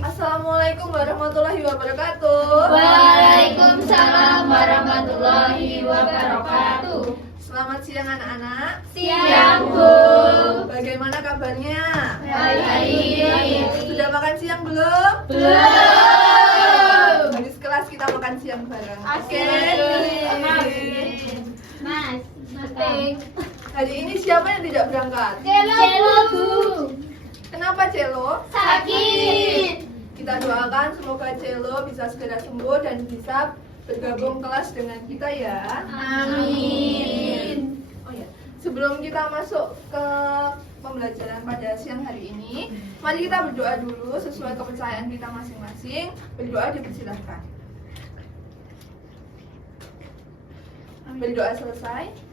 Assalamualaikum warahmatullahi wabarakatuh. Waalaikumsalam warahmatullahi wabarakatuh. Selamat siang anak-anak. Siang, Bu. Bagaimana kabarnya? Baik. Sudah makan siang belum? Belum. Di kelas kita makan siang bareng. Oke. Mas. Hari ini siapa yang tidak berangkat? Celo, Bu. Kenapa Celo? Sakit. Kita doakan semoga Celo bisa segera sembuh dan bisa bergabung kelas dengan kita ya. Amin. Oh ya, sebelum kita masuk ke pembelajaran pada siang hari ini, mari kita berdoa dulu sesuai kepercayaan kita masing-masing. Berdoa dipersilahkan. Berdoa selesai.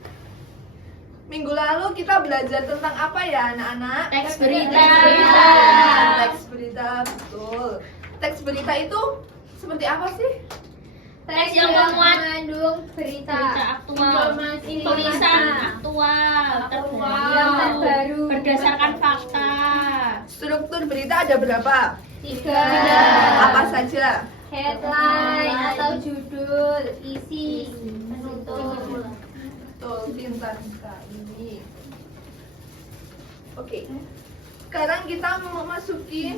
Minggu lalu kita belajar tentang apa ya anak-anak? Teks berita. Teks berita, betul. Teks berita itu seperti apa sih? Teks yang mengandung berita aktual, tulisan aktual, terbaru, berdasarkan fakta. Struktur berita ada berapa? 3. Apa saja? Headline atau judul, isi, penutup. Betul, pintar sekali. Oke, sekarang kita memasuki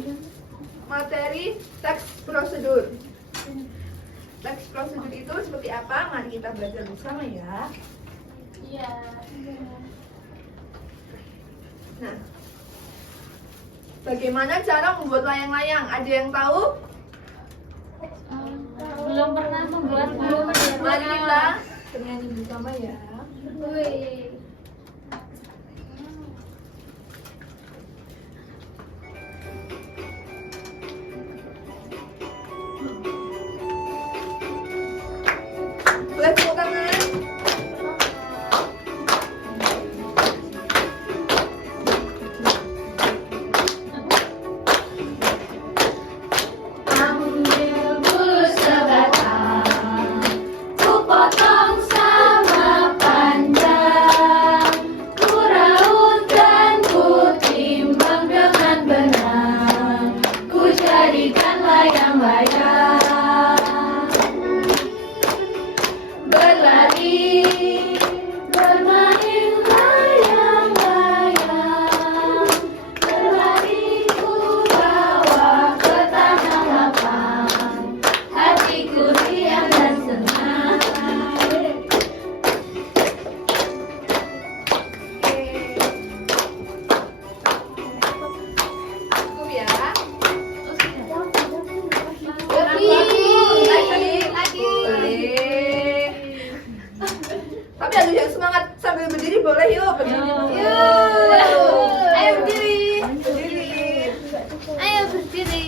materi teks prosedur. Teks prosedur itu seperti apa? Mari kita belajar bersama ya. Iya. Nah, bagaimana cara membuat layang-layang? Ada yang tahu? Belum pernah membuat. Mari kita bernyanyi bersama ya. Wih. Boleh tepuk tangan? Ambil bulu sebatang, ku potong sama panjang, ku raut dan ku timbang dengan benar, ku jadikan layang-layang. Berlari, bermain layang-layang, berlari ku bawa ke tanah lapang, hatiku riang dan senang. Cukup ya. Lagi. Boleh. Tapi ada yang semangat sambil berdiri boleh yuk. Berdiri. Ayo berdiri. Berdiri. Ayo berdiri.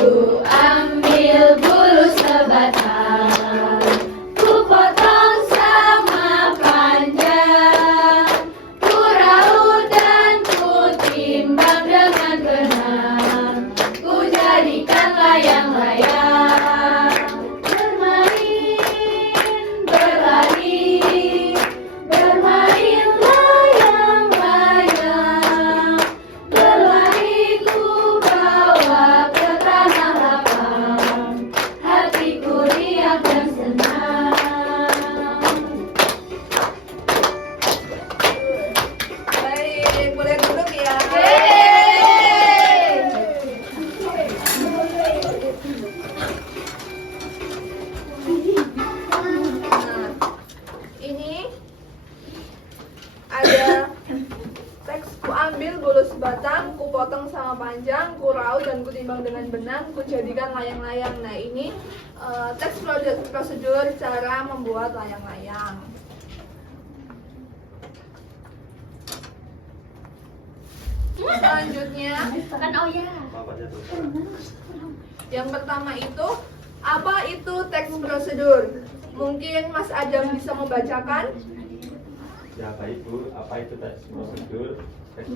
Ku ambil bulu sebatang, ku potong sama panjang, ku raut dan ku timbang dengan benar, ku jadikan layang-layang. Bermain, berlari, bermain layang-layang, berlari ku bawa ke tanah lapang, hatiku riang dan senang. Baik, boleh duduk ya. Nah, ini ada teks ku ambil bulu sebatang, ku potong sama panjang, ku raut dan ku timbang dengan benang, ku jadikan layang-layang. Nah ini teks prosedur cara membuat layang-layang. Selanjutnya, Kan oh ya. yang pertama itu Apa itu teks prosedur? Mungkin Mas Adam bisa membacakan? Ya baik Bu, apa itu teks prosedur? Teks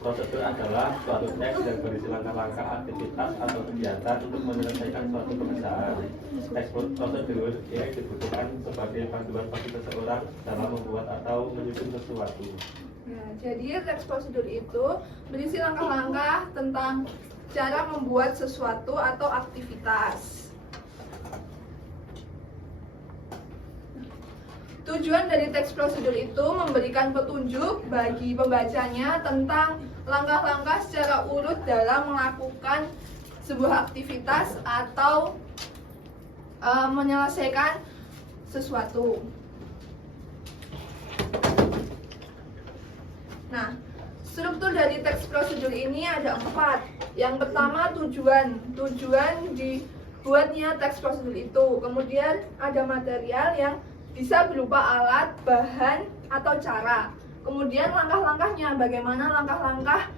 prosedur adalah suatu teks yang berisi langkah-langkah aktivitas atau kegiatan untuk menyelesaikan suatu pekerjaan. Teks prosedur ini dibutuhkan sebagai panduan bagi seseorang dalam membuat atau menyusun sesuatu. Ya, jadi teks prosedur itu berisi langkah-langkah tentang cara membuat sesuatu atau aktivitas. Tujuan dari teks prosedur itu memberikan petunjuk bagi pembacanya tentang langkah-langkah secara urut dalam melakukan sebuah aktivitas atau menyelesaikan sesuatu. Nah, struktur dari teks prosedur ini ada 4. Yang pertama tujuan dibuatnya teks prosedur itu. Kemudian ada material yang bisa berupa alat, bahan, atau cara. Kemudian langkah-langkahnya, bagaimana langkah-langkah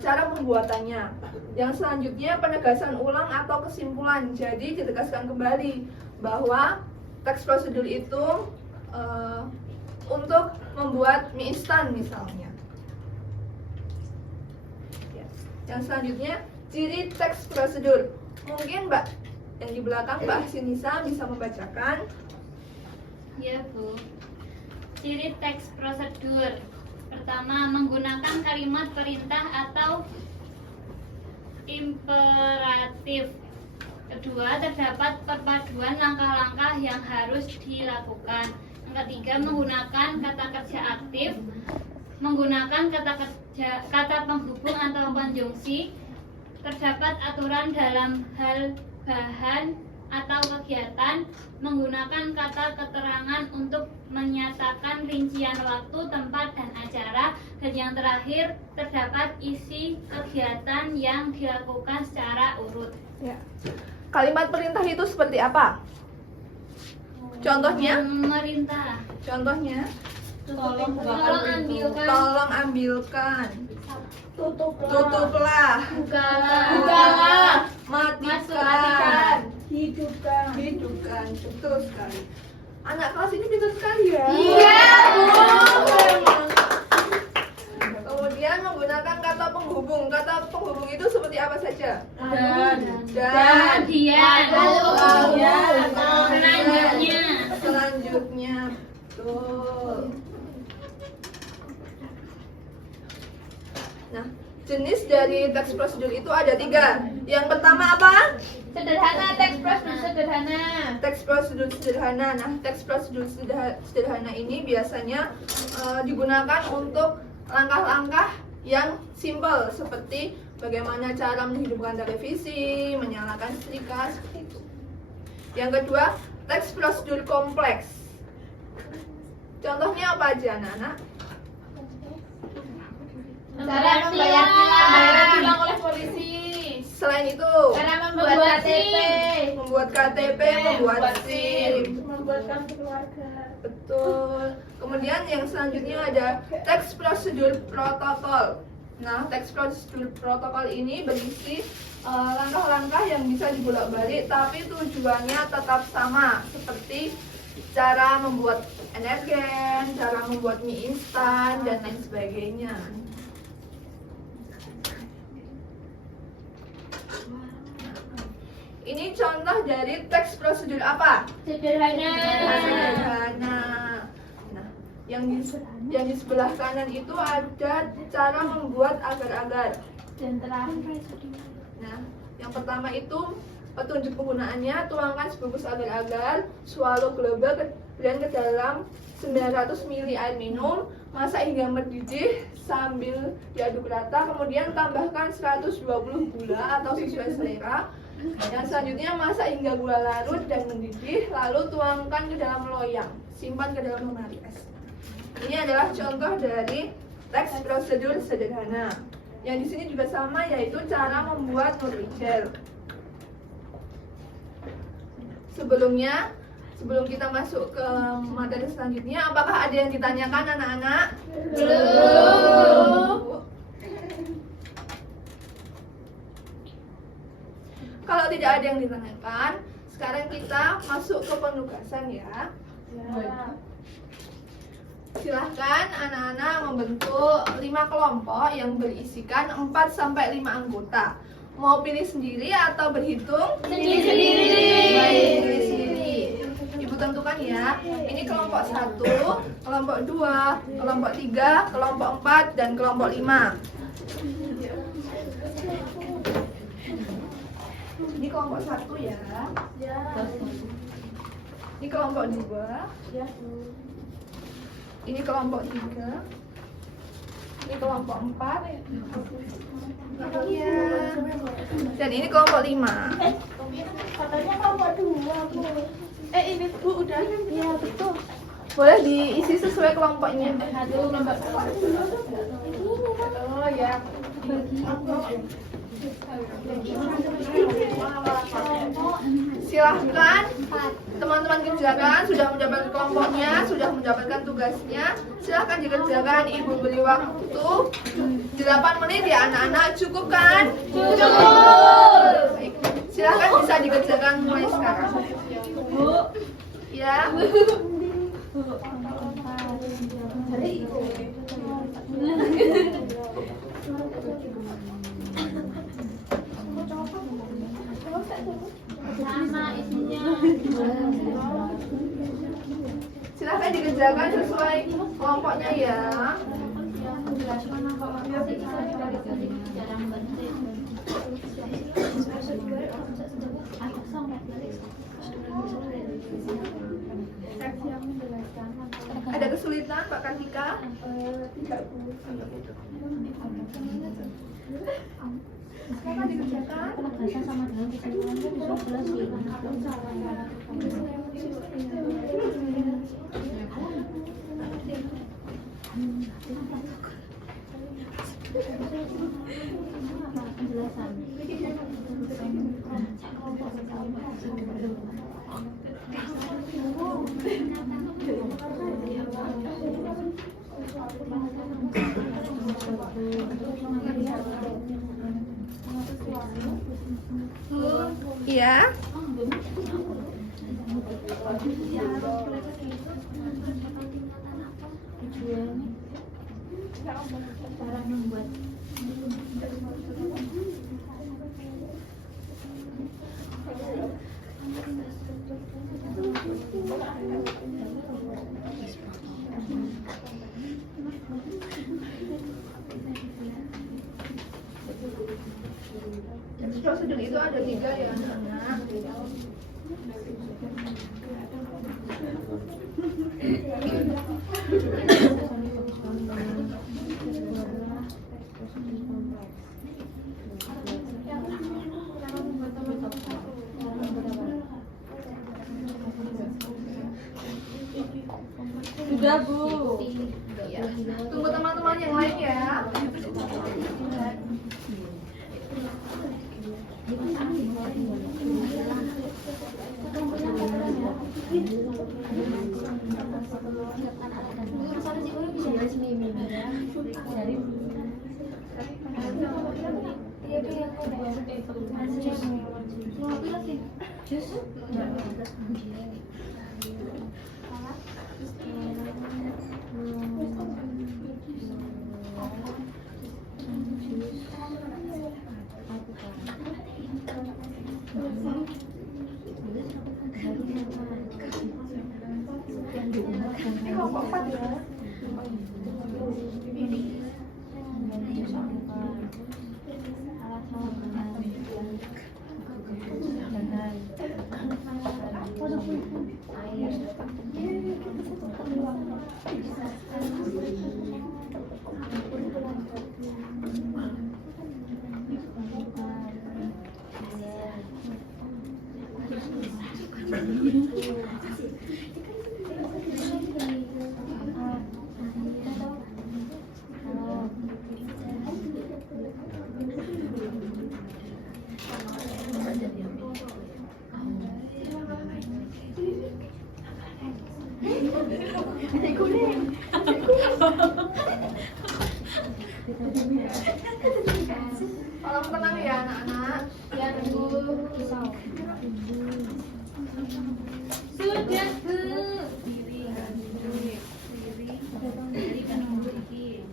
cara pembuatannya. Yang selanjutnya penegasan ulang atau kesimpulan. Jadi ditegaskan kembali bahwa teks prosedur itu untuk membuat mie instan misalnya. Yang selanjutnya ciri teks prosedur. Mungkin Mbak yang di belakang Mbak Sinisa bisa membacakan. Ya Bu. Ciri teks prosedur. Pertama, menggunakan kalimat perintah atau imperatif. Kedua, terdapat perpaduan langkah-langkah yang harus dilakukan. Yang ketiga, menggunakan kata kerja aktif, menggunakan kata penghubung atau konjungsi. Terdapat aturan dalam hal bahan atau kegiatan, menggunakan kata keterangan untuk menyatakan rincian waktu, tempat, dan acara. Dan yang terakhir, terdapat isi kegiatan yang dilakukan secara urut. Ya. Kalimat perintah itu seperti apa? Contohnya? Memerintah. Contohnya? Tolong ambilkan. Tolong ambilkan. Tutuplah. Bukalah. Matikan. Hidupkan. Hidupkan. Betul sekali. Anak kelas ini pintar sekali ya. Iya, Bu. Kemudian menggunakan kata penghubung. Kata penghubung itu seperti apa saja? Dan. Kemudian. Kemudian. Selanjutnya. Selanjutnya. Betul. Nah, jenis dari teks prosedur itu ada 3. Yang pertama apa? Sederhana, teks prosedur sederhana. Teks prosedur sederhana. Nah, teks prosedur sederhana ini biasanya digunakan untuk langkah-langkah yang simpel seperti bagaimana cara menghidupkan televisi, menyalakan setrika, seperti itu. Yang kedua, teks prosedur kompleks. Contohnya apa aja, anak-anak? Cara membayar tilang oleh polisi. Selain itu, Cara membuat KTP. membuat KTP, membuat SIM. Membuat kartu keluarga. Betul. Kemudian yang selanjutnya ada teks prosedur protokol. Nah, teks prosedur protokol ini berisi langkah-langkah yang bisa dibolak-balik tapi tujuannya tetap sama, seperti cara membuat energen, cara membuat mie instan, dan lain sebagainya. Ini contoh dari teks prosedur apa? Sederhana. Sederhana. Nah, yang di sebelah kanan itu ada cara membuat agar-agar. Dan terakhir. Nah, yang pertama itu petunjuk penggunaannya, tuangkan sebungkus agar-agar, swallow global dan ke dalam 900 ml air minum, masak hingga mendidih sambil diaduk rata, kemudian tambahkan 120 gula atau sesuai selera. Yang selanjutnya masak hingga gula larut dan mendidih, lalu tuangkan ke dalam loyang, simpan ke dalam lemari es. Ini adalah contoh dari teks prosedur sederhana. Yang di sini juga sama, yaitu cara membuat Nutrijel. Sebelum kita masuk ke materi selanjutnya, apakah ada yang ditanyakan anak-anak? Belum. Kalau tidak ada yang ditanyakan, kita masuk ke penugasan ya. Silahkan anak-anak membentuk 5 kelompok yang berisikan 4-5 anggota. Mau pilih sendiri atau berhitung? Sendiri. Ibu tentukan ya. Ini kelompok 1, kelompok 2, kelompok 3, kelompok 4, dan kelompok 5. Ini kelompok 1 ya. Ini kelompok 2. Ini kelompok 3. Ini kelompok 4. Iya. Dan ini kelompok 5. Katanya kelompok 2, Bu. Ini Bu udah. Iya, betul. Boleh diisi sesuai kelompoknya. Oh ya. Silahkan teman-teman kerjakan, sudah mendapatkan kelompoknya, sudah mendapatkan tugasnya. Silahkan dikerjakan, ibu beri waktu 8 menit ya anak-anak, cukup kan? Cukup. Baik. Silahkan bisa dikerjakan mulai sekarang. Ya. Sama isinya. Silahkan dikerjakan sesuai kelompoknya ya. Ada kesulitan Pak Kartika? Silahkan dikerjakan. Iya. Cara membuat Prosedur itu ada 3 ya anak-anak. Sudah, Bu. Ya. Tunggu teman-teman yang lain ya. Kelompok 4 ya. Tolong tenang ya anak-anak. ya dulu Sudah Bu. Kiri. Kiri kan nomor iki.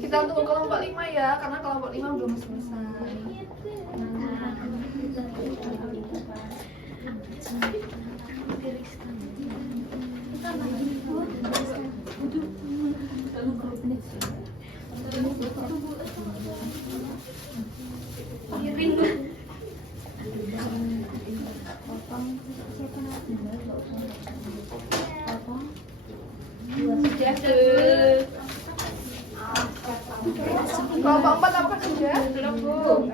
Kita tunggu kelompok 5 ya, karena kelompok 5 belum selesai. Sudah Bu. Kelompok 4 apakah sudah? Belum Bu.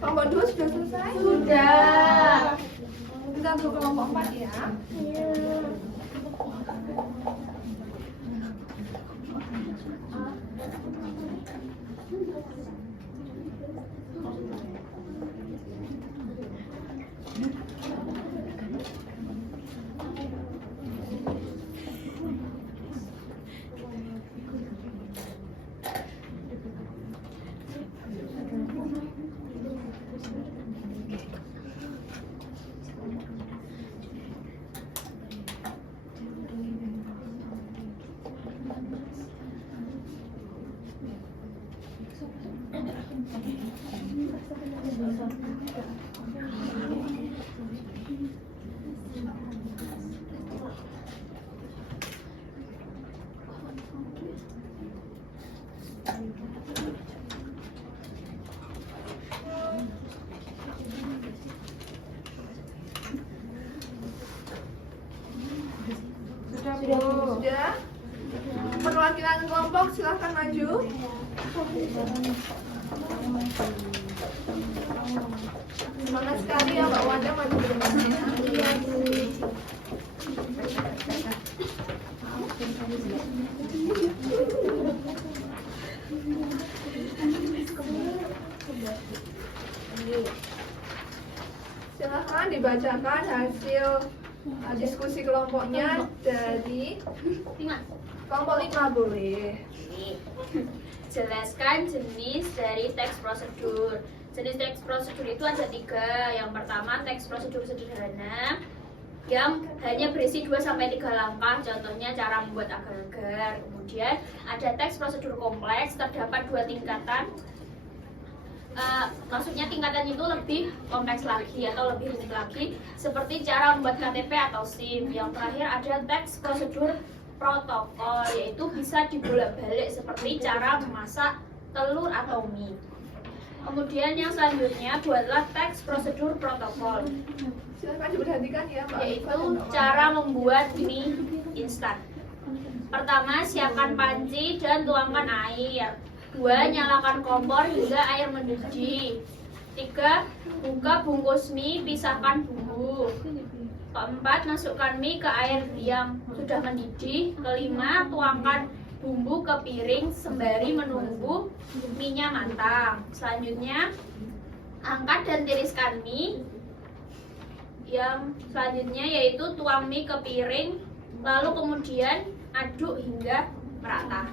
Kelompok 2 sudah selesai? Sudah. Kita tunggu kelompok 4 ya. Sudah. Perwakilan kelompok silahkan maju. Semangat sekali ya Mbak Wanda maju ke depannya. Silahkan dibacakan hasil diskusi kelompoknya dari kelompok 5 boleh. Jelaskan jenis dari teks prosedur. Jenis teks prosedur itu ada 3. Yang pertama teks prosedur sederhana yang hanya berisi 2-3 langkah, contohnya cara membuat agar-agar. Kemudian ada teks prosedur kompleks, terdapat 2 tingkatan. Maksudnya tingkatan itu lebih kompleks lagi atau lebih rumit lagi, seperti cara membuat KTP atau SIM. Yang terakhir ada teks prosedur protokol, yaitu bisa dibolak-balik seperti cara memasak telur atau mie. Kemudian yang selanjutnya buatlah teks prosedur protokol, Silahkan diperhatikan ya Mbak. yaitu cara membuat mie instan. Pertama, siapkan panci dan tuangkan air. 2. Nyalakan kompor hingga air mendidih. 3. Buka bungkus mie, pisahkan bumbu. 4. Masukkan mie ke air yang sudah mendidih. 5. Tuangkan bumbu ke piring sembari menunggu mie-nya matang. Selanjutnya, angkat dan tiriskan mie. Yang selanjutnya yaitu tuang mie ke piring, lalu kemudian aduk hingga merata.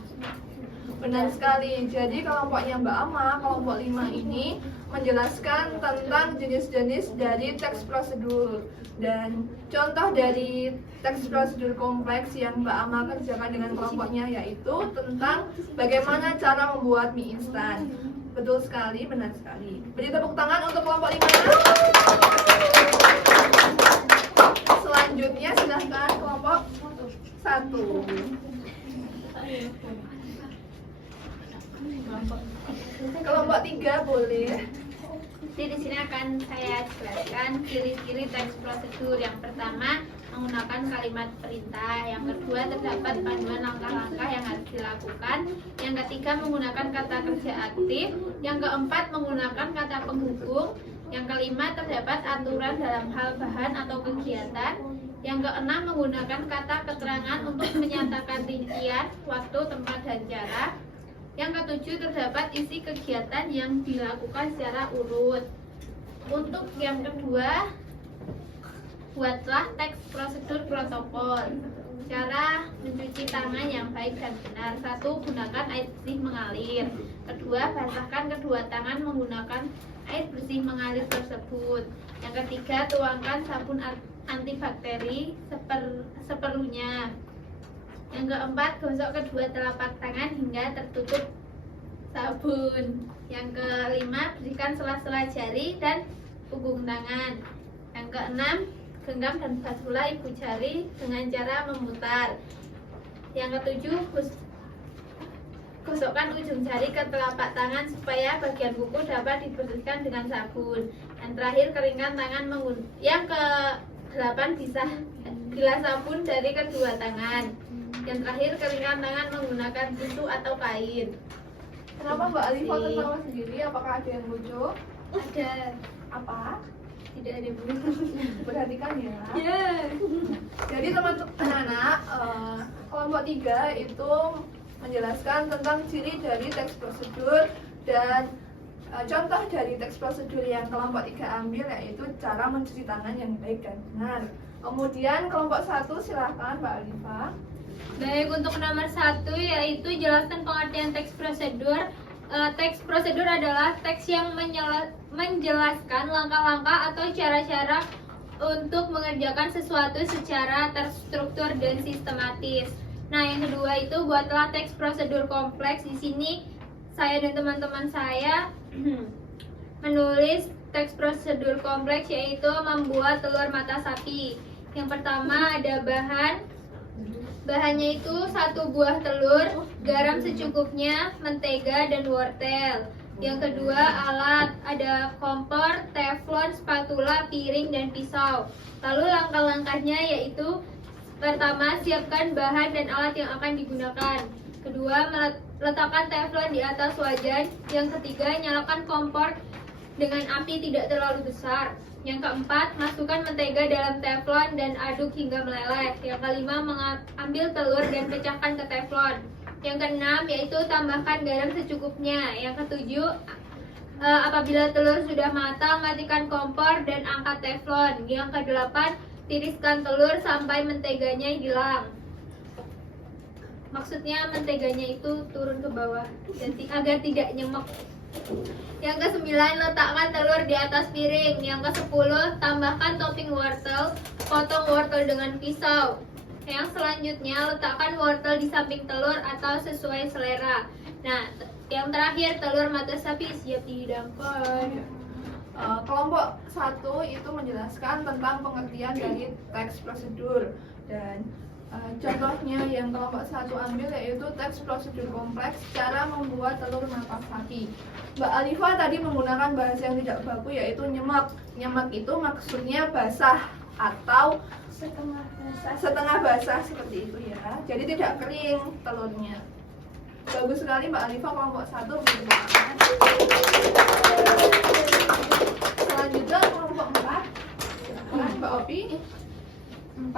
Benar sekali. Jadi kelompoknya Mbak Ama, kelompok 5 ini menjelaskan tentang jenis-jenis dari teks prosedur. Dan contoh dari teks prosedur kompleks yang Mbak Ama kerjakan dengan kelompoknya yaitu tentang bagaimana cara membuat mie instan. Betul sekali, benar sekali. Beri tepuk tangan untuk kelompok 5. Selanjutnya silahkan kelompok 1. Kelompok 3 boleh. Jadi di sini akan saya jelaskan ciri-ciri teks prosedur. Yang pertama, menggunakan kalimat perintah. Yang kedua, terdapat panduan langkah-langkah yang harus dilakukan. Yang ketiga, menggunakan kata kerja aktif. Yang keempat, menggunakan kata penghubung. Yang kelima, terdapat aturan dalam hal bahan atau kegiatan. Yang keenam, menggunakan kata keterangan untuk menyatakan rincian, waktu, tempat, dan cara. Yang ketujuh, terdapat isi kegiatan yang dilakukan secara urut. Untuk yang kedua, Buatlah teks prosedur protokol. Cara mencuci tangan yang baik dan benar. 1. Gunakan air bersih mengalir. 2. Basahkan kedua tangan menggunakan air bersih mengalir tersebut. Yang 3. Tuangkan sabun antibakteri seperlunya. Yang 4. Gosok kedua telapak tangan hingga tertutup sabun. Yang 5. Bersihkan sela-sela jari dan punggung tangan. Yang 6. Genggam dan basuhlah ibu jari dengan cara memutar. Yang 7. Gosokkan ujung jari ke telapak tangan supaya bagian kuku dapat dibersihkan dengan sabun. Yang terakhir, keringkan tangan Yang ke-8, bilas sabun dari kedua tangan. Yang terakhir, keringkan tangan menggunakan tisu atau kain. Kenapa Mbak Alifa tertawa sendiri? Apakah ada yang lucu? Ada. Apa? Tidak ada yang Perhatikan ya. Ya. Jadi teman-teman, kelompok 3 itu menjelaskan tentang ciri dari teks prosedur dan contoh dari teks prosedur yang kelompok 3 ambil yaitu cara mencuci tangan yang baik dan benar. Kemudian kelompok 1 silahkan Mbak Alifa. Baik, untuk nomor 1 yaitu jelaskan pengertian teks prosedur. Teks prosedur adalah teks yang menjelaskan langkah-langkah atau cara-cara untuk mengerjakan sesuatu secara terstruktur dan sistematis. Nah, yang kedua itu buatlah teks prosedur kompleks. Di sini saya dan teman-teman saya menulis teks prosedur kompleks yaitu membuat telur mata sapi. Yang pertama ada bahannya itu 1 buah telur, garam secukupnya, mentega dan wortel. Yang kedua alat, ada kompor, teflon, spatula, piring dan pisau. Lalu langkah-langkahnya yaitu pertama, siapkan bahan dan alat yang akan digunakan. Kedua, letakkan teflon di atas wajan. Yang ketiga, nyalakan kompor dengan api tidak terlalu besar. Yang keempat, masukkan mentega dalam teflon dan aduk hingga meleleh. Yang kelima, ambil telur dan pecahkan ke teflon. Yang keenam, yaitu tambahkan garam secukupnya. Yang ketujuh, apabila telur sudah matang, matikan kompor dan angkat teflon. Yang kedelapan, tiriskan telur sampai menteganya hilang. Maksudnya menteganya itu turun ke bawah agar tidak nyemek. Yang ke-9, letakkan telur di atas piring. Yang ke-10, tambahkan topping wortel, potong wortel dengan pisau. Yang selanjutnya, letakkan wortel di samping telur atau sesuai selera. Nah, yang terakhir, telur mata sapi siap dihidangkan. Kelompok 1 itu menjelaskan tentang pengertian dari teks prosedur dan contohnya yang kelompok 1 ambil yaitu teks prosedur kompleks cara membuat telur mata sapi. Mbak Alifa tadi menggunakan bahasa yang tidak baku yaitu nyemek. Nyemek itu maksudnya basah atau setengah basah seperti itu ya. Jadi tidak kering telurnya. Bagus sekali Mbak Alifa kelompok 1 berbakat. Selanjutnya kelompok 4. Mbak Opi 4.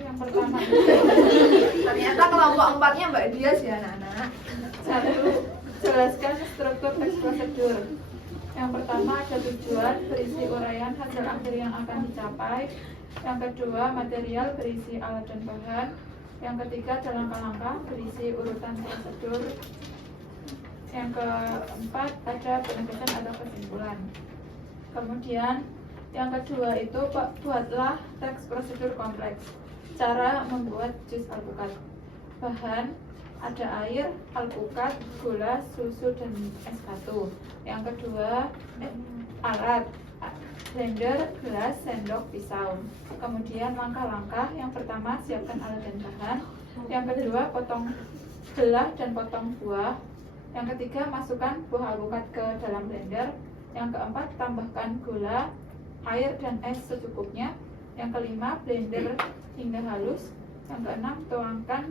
Yang pertama. Ternyata kelompok 4-nya Mbak Dias ya, anak-anak. 1. Jelaskan struktur teks prosedur. Yang pertama ada tujuan, berisi uraian hasil akhir yang akan dicapai. Yang kedua material, berisi alat dan bahan. Yang ketiga ada langkah-langkah, berisi urutan prosedur. Yang keempat ada penegasan atau kesimpulan. Kemudian yang kedua itu buatlah teks prosedur kompleks. Cara membuat jus alpukat. Bahan ada air, alpukat, gula, susu, dan es batu. Yang kedua alat, blender, gelas, sendok, pisau. Kemudian langkah-langkah. Yang pertama siapkan alat dan bahan. Yang kedua belah dan potong buah. Yang ketiga masukkan buah alpukat ke dalam blender. Yang keempat tambahkan gula, air, dan es secukupnya. Yang kelima blender hingga halus. Yang keenam tuangkan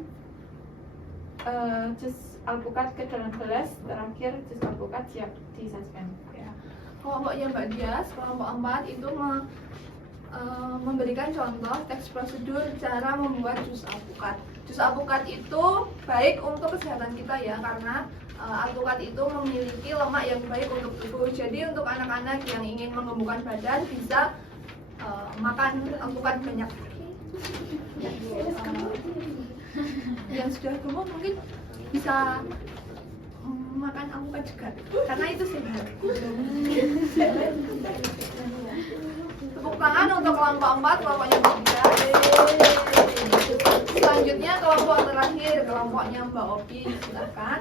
jus alpukat ke dalam gelas. Terakhir jus alpukat siap disajikan ya. Kelompoknya Mbak Dias, kelompok 4 itu memberikan contoh teks prosedur cara membuat jus alpukat. Jus alpukat itu baik untuk kesehatan kita ya, karena alpukat itu memiliki lemak yang baik untuk tubuh. Jadi untuk anak-anak yang ingin menggemukkan badan bisa makan alpukat banyak. Yang sudah gemuk mungkin bisa makan alpukat juga karena itu sehat. Tepuk tangan untuk kelompok 4, kelompoknya Mbak. Selanjutnya kelompok terakhir, kelompoknya Mbak Opi, silakan.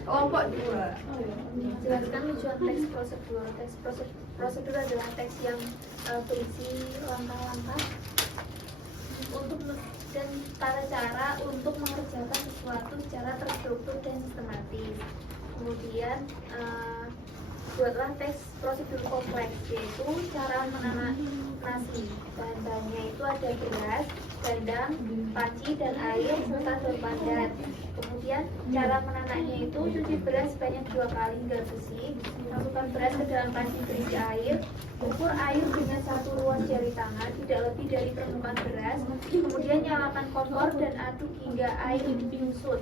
Kelompok 2. Jelaskan tujuan teks prosedur. Teks prosedur adalah teks yang berisi langkah-langkah dan cara-cara untuk mengerjakan sesuatu secara terstruktur dan sistematis. Kemudian buatlah teks prosedur kompleks, yaitu cara menanak nasi. Bahan-bahannya itu ada beras, gandang, panci, dan air, serta daun pandan. Kemudian cara menanaknya itu cuci beras sebanyak 2 kali hingga bersih, masukkan beras ke dalam panci berisi air, ukur air dengan 1 ruas jari tangan, tidak lebih dari permukaan beras, kemudian nyalakan kompor dan aduk hingga air menyusut.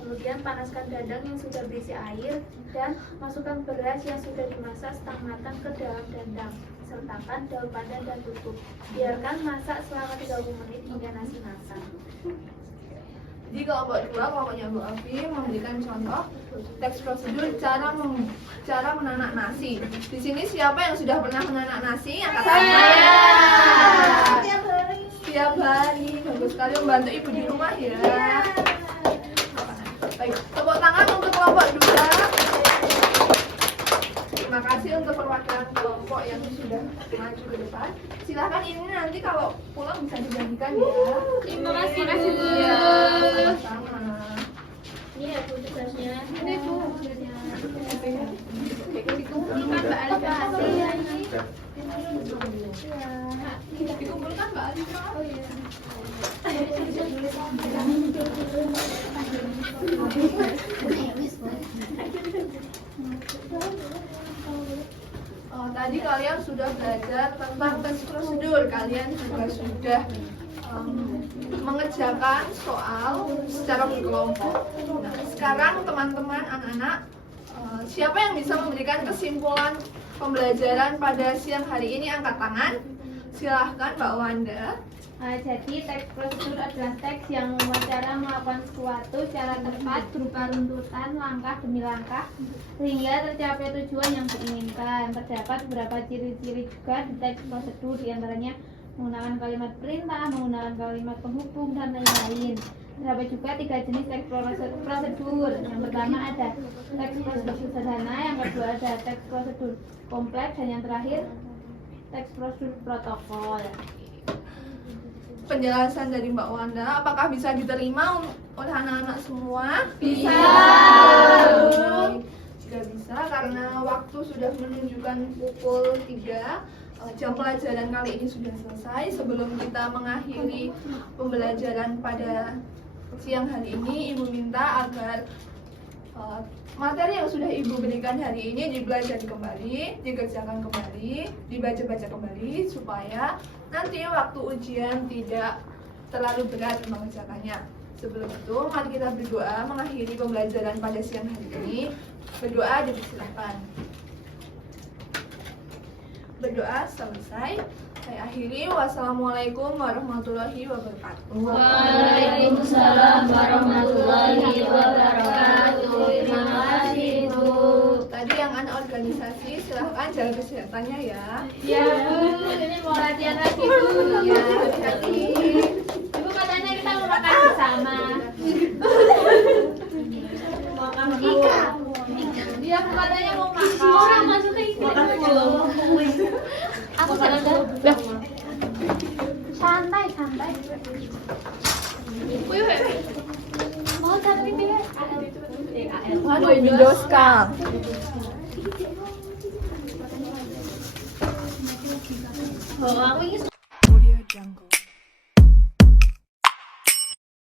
Kemudian panaskan dandang yang sudah berisi air dan masukkan beras yang sudah dimasak setengah matang ke dalam dandang. Sertakan daun pandan dan tutup. Biarkan masak selama 30 menit hingga nasi matang. Jadi kelompok 2, kelompoknya Bu Afi memberikan contoh teks prosedur cara menanak nasi. Di sini siapa yang sudah pernah menanak nasi? Angkat tangan. Setiap hari. Bagus sekali membantu ibu di rumah ya. Baik, tepuk tangan untuk kelompok 2. Terima kasih untuk perwakilan kelompok yang sudah maju ke depan. Silahkan ini nanti kalau pulang bisa dibagikan ya. Terima kasih Bu. Iya, sama-sama. Ini ya Bu tugasnya. Ini Bu. Dikumpulkan Mbak Alika. Dikumpulkan Mbak Alika. Oh iya. Tadi kalian sudah belajar tentang teks prosedur, kalian juga sudah mengerjakan soal secara berkelompok. Nah, sekarang teman-teman anak-anak, siapa yang bisa memberikan kesimpulan pembelajaran pada siang hari ini? Angkat tangan. Silahkan Mbak Wanda. Jadi teks prosedur adalah teks yang membuat cara melakukan sesuatu secara tepat berupa runtutan langkah demi langkah sehingga tercapai tujuan yang diinginkan. Terdapat beberapa ciri-ciri juga di teks prosedur, diantaranya menggunakan kalimat perintah, menggunakan kalimat penghubung, dan lain-lain. Terdapat juga 3 jenis teks prosedur. Yang pertama ada teks prosedur sederhana, yang kedua ada teks prosedur kompleks, dan yang terakhir teks prosedur protokol. Penjelasan dari Mbak Wanda, apakah bisa diterima oleh anak-anak semua? Bisa. Jika bisa, karena waktu sudah menunjukkan pukul 3, jam pelajaran kali ini sudah selesai. Sebelum kita mengakhiri pembelajaran pada siang hari ini, Ibu minta agar materi yang sudah Ibu berikan hari ini dipelajari kembali, dikerjakan kembali, dibaca-baca kembali, supaya nanti waktu ujian tidak terlalu berat mengerjakannya. Sebelum itu, mari kita berdoa mengakhiri pembelajaran pada siang hari ini. Berdoa dipersilakan. Berdoa selesai. Saya akhiri. Wassalamualaikum warahmatullahi wabarakatuh. Waalaikumsalam warahmatullahi wabarakatuh. Terima kasih Bu. Tadi yang anak organisasi, silahkan jaga kesehatannya ya. Ya Bu, ini mau latihan lagi Bu. Ya, hati-hati. Ibu katanya kita mau makan bersama. Makan ikan. Dia Bu katanya mau makan. Orang maksudnya makan Aku jalan santai. Mau tapi dia Waduh, Windows Cam. Oh, aku ini Audio Jungle.